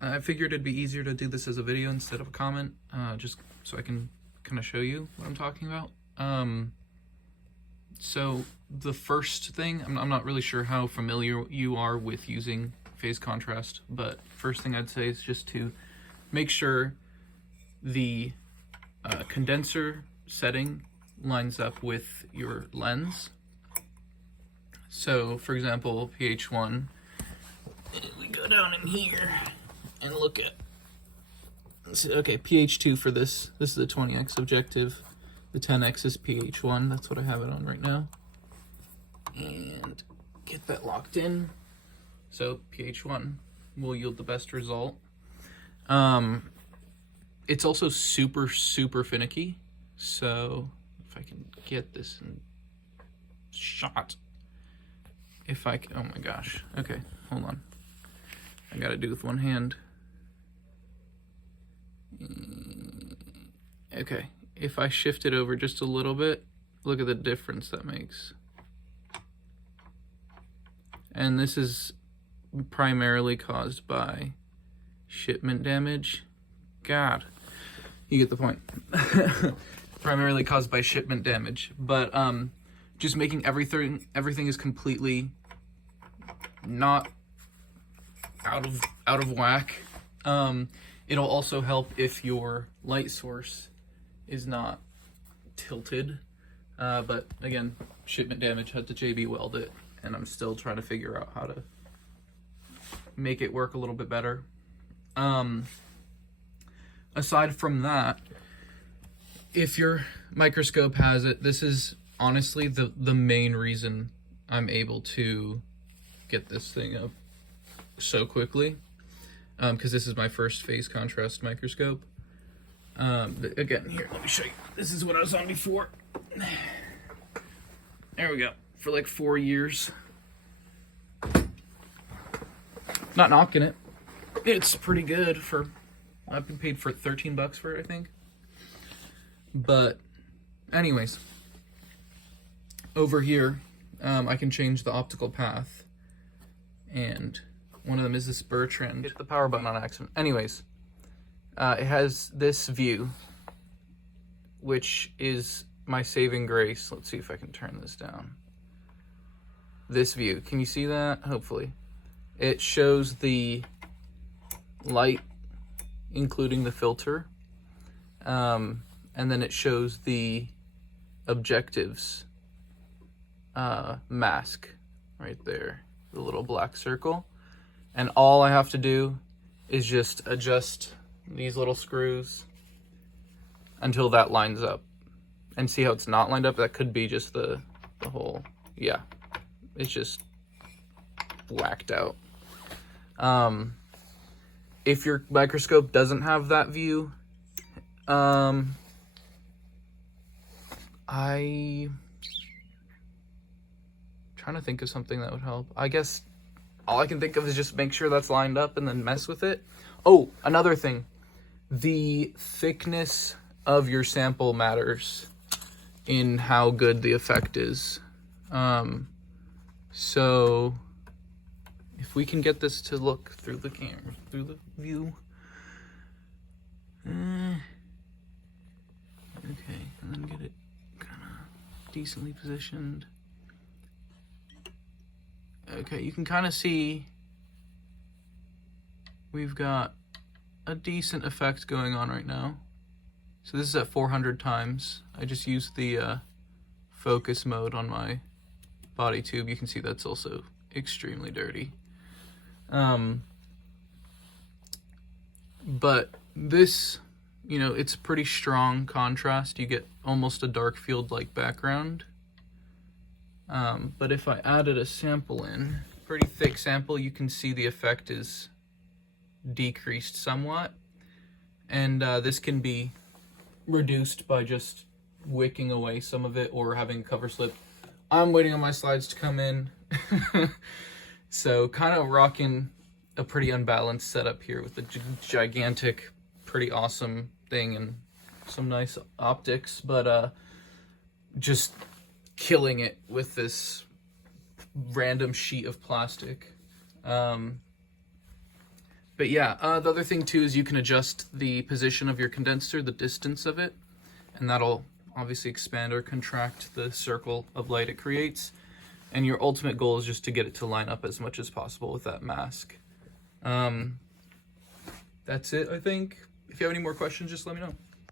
I figured it'd be easier to do this as a video instead of a comment, just so I can kind of show you what I'm talking about. So the first thing, I'm not really sure how familiar you are with using phase contrast, but first thing I'd say is just to make sure the condenser setting lines up with your lens. So for example, pH1, we go down in here and look at, okay, pH2 for this is the 20x objective, the 10x is pH1, that's what I have it on right now, and get that locked in. So pH1 will yield the best result. It's also super finicky, so if I can get this in shot, if I can, oh my gosh, okay, hold on, I gotta do with one hand. Okay, if I shift it over just a little bit, look at the difference that makes. And this is primarily caused by shipment damage. God, you get the point. Primarily caused by shipment damage, but just making everything is completely not out of whack. It'll also help if your light source is not tilted, but again, shipment damage, had to JB weld it, and I'm still trying to figure out how to make it work a little bit better. Aside from that, if your microscope has it, this is honestly the main reason I'm able to get this thing up so quickly, because this is my first phase contrast microscope. Again, here, let me show you. This is what I was on before. There we go. For like 4 years. Not knocking it. It's pretty good for, I've been paid for 13 bucks for it, I think. But anyways, over here, I can change the optical path, and one of them is this Bertrand. Hit the power button on accident. Anyways, it has this view, which is my saving grace. Let's see if I can turn this down. This view, can you see that? Hopefully. It shows the light, including the filter, and then it shows the objectives mask right there, the little black circle. And all I have to do is just adjust these little screws until that lines up. And see how it's not lined up? That could be just the whole, yeah, it's just whacked out. If your microscope doesn't have that view, I'm trying to think of something that would help. I guess all I can think of is just make sure that's lined up and then mess with it. Oh, another thing. The thickness of your sample matters in how good the effect is. So if we can get this to look through the camera, through the view. Okay, and then get it kind of decently positioned. Okay, you can kind of see we've got a decent effect going on right now. So this is at 400 times. I just used the focus mode on my body tube. You can see that's also extremely dirty. But this, you know, it's pretty strong contrast. You get almost a dark field like background. But if I added a sample in, pretty thick sample, you can see the effect is decreased somewhat. And this can be reduced by just wicking away some of it or having a cover slip. I'm waiting on my slides to come in. So kind of rocking a pretty unbalanced setup here with the gigantic, pretty awesome thing and some nice optics, but just killing it with this random sheet of plastic. But yeah, the other thing too is you can adjust the position of your condenser, the distance of it, and that'll obviously expand or contract the circle of light it creates. And your ultimate goal is just to get it to line up as much as possible with that mask. That's it, I think. If you have any more questions, just let me know.